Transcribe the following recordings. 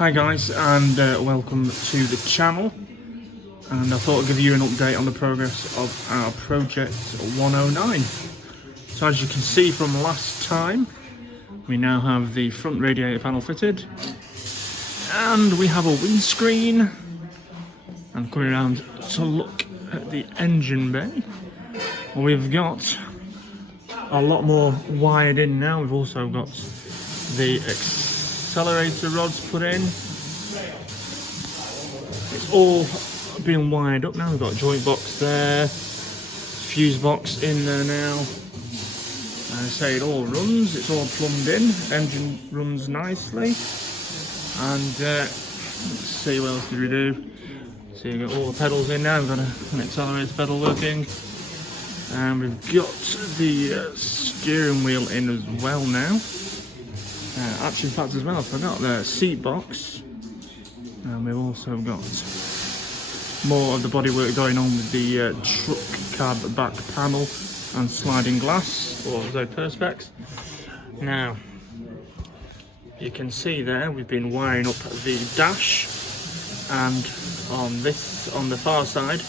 Hi guys, and welcome to the channel. And I thought I'd give you an update on the progress of our project 109. So as you can see from last time, we now have the front radiator panel fitted, and we have a windscreen. I'm coming around to look at the engine bay. We've got a lot more wired in now. We've also got the accelerator rods put in. It's all being wired up now. We've got a joint box there, fuse box in there now. I say it all runs, it's all plumbed in, engine runs nicely. And let's see, what else did we do? So you've got all the pedals in now. We've got an accelerator pedal working. And we've got the steering wheel in as well now. Actually, in fact, as well, I forgot the seat box. And we've also got more of the bodywork going on with the truck cab back panel and sliding glass, or the perspex. Now, you can see there, we've been wiring up the dash, and on the far side,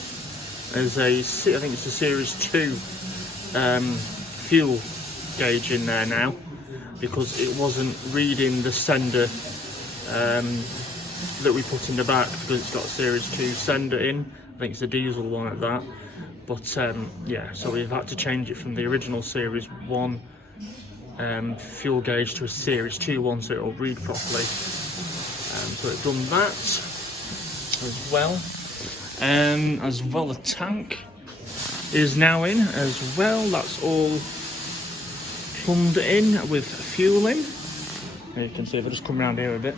there's I think it's a Series 2 fuel gauge in there now, because it wasn't reading the sender that we put in the back, because it's got a Series 2 sender in. I think it's a diesel one at that. But yeah, so we've had to change it from the original Series 1 fuel gauge to a Series 2 one, so it'll read properly. So it's done that as well. The tank is now in as well. That's all plumbed in with fuel in. There you can see, if I just come around here a bit,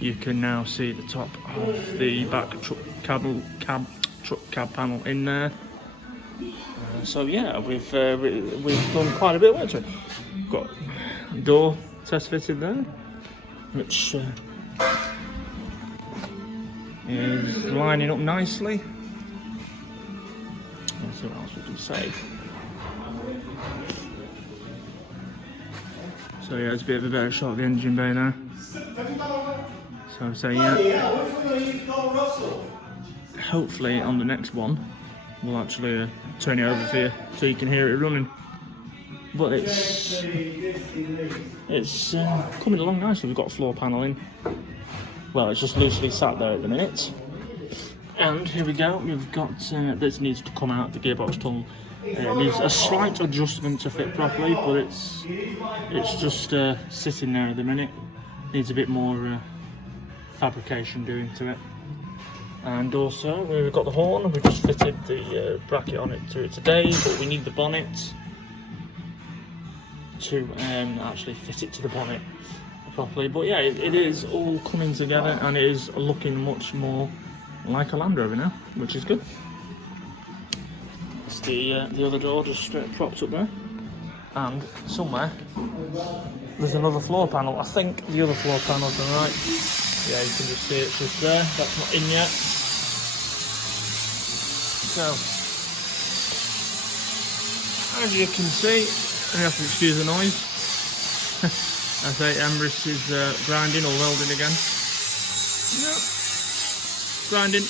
you can now see the top of the back truck cab panel in there. So yeah, we've done quite a bit of work to it. Got a door test fitted there, which is lining up nicely. Let's see what else we can say. So yeah, it's a bit of a better shot of the engine bay there. So yeah, hopefully on the next one we'll actually turn it over for you so you can hear it running. But it's coming along nicely. We've got a floor panel in. Well, it's just loosely sat there at the minute. And here we go. We've got this needs to come out. The gearbox tunnel needs a slight adjustment to fit properly, but it's just sitting there at the minute. Needs a bit more fabrication doing to it. And also we've got the horn. We've just fitted the bracket on it to it today, but we need the bonnet to actually fit it to the bonnet properly. But yeah, it is all coming together, and it is looking much more like a Land Rover now, which is good. It's the other door just propped up there, and somewhere there's another floor panel. I think the other floor panel's on the right. Yeah, you can just see it's just there. That's not in yet. So, as you can see, you have to excuse the noise. I say Emrys is grinding or welding again. No, grinding.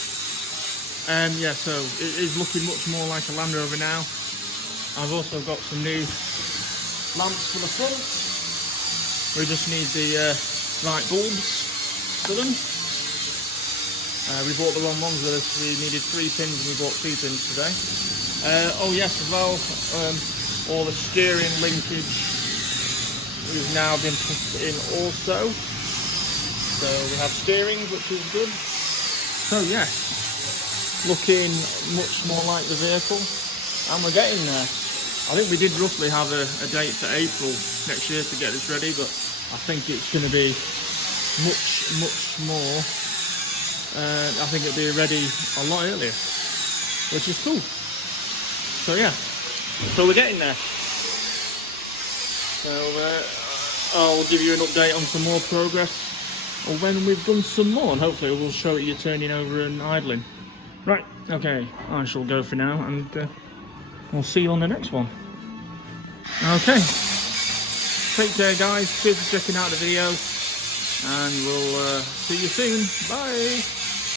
Yeah, so it is looking much more like a Land Rover now. I've also got some new lamps for the front. We just need the right bulbs for them. We bought the wrong ones with us. We needed 3 pins and we bought 3 pins today. Oh yes, as well, all the steering linkage has now been put in also. So we have steering, which is good. So yes, looking much more like the vehicle, and we're getting there. I think we did roughly have a date for April next year to get this ready, but I think it's going to be much more. I think it'll be ready a lot earlier, which is cool. So yeah, so we're getting there. So I'll give you an update on some more progress, or when we've done some more, and hopefully we'll show you turning over and idling. Right, okay, I shall go for now, and we'll see you on the next one. Okay, take care guys, cheers for checking out the video. and we'll see you soon. Bye.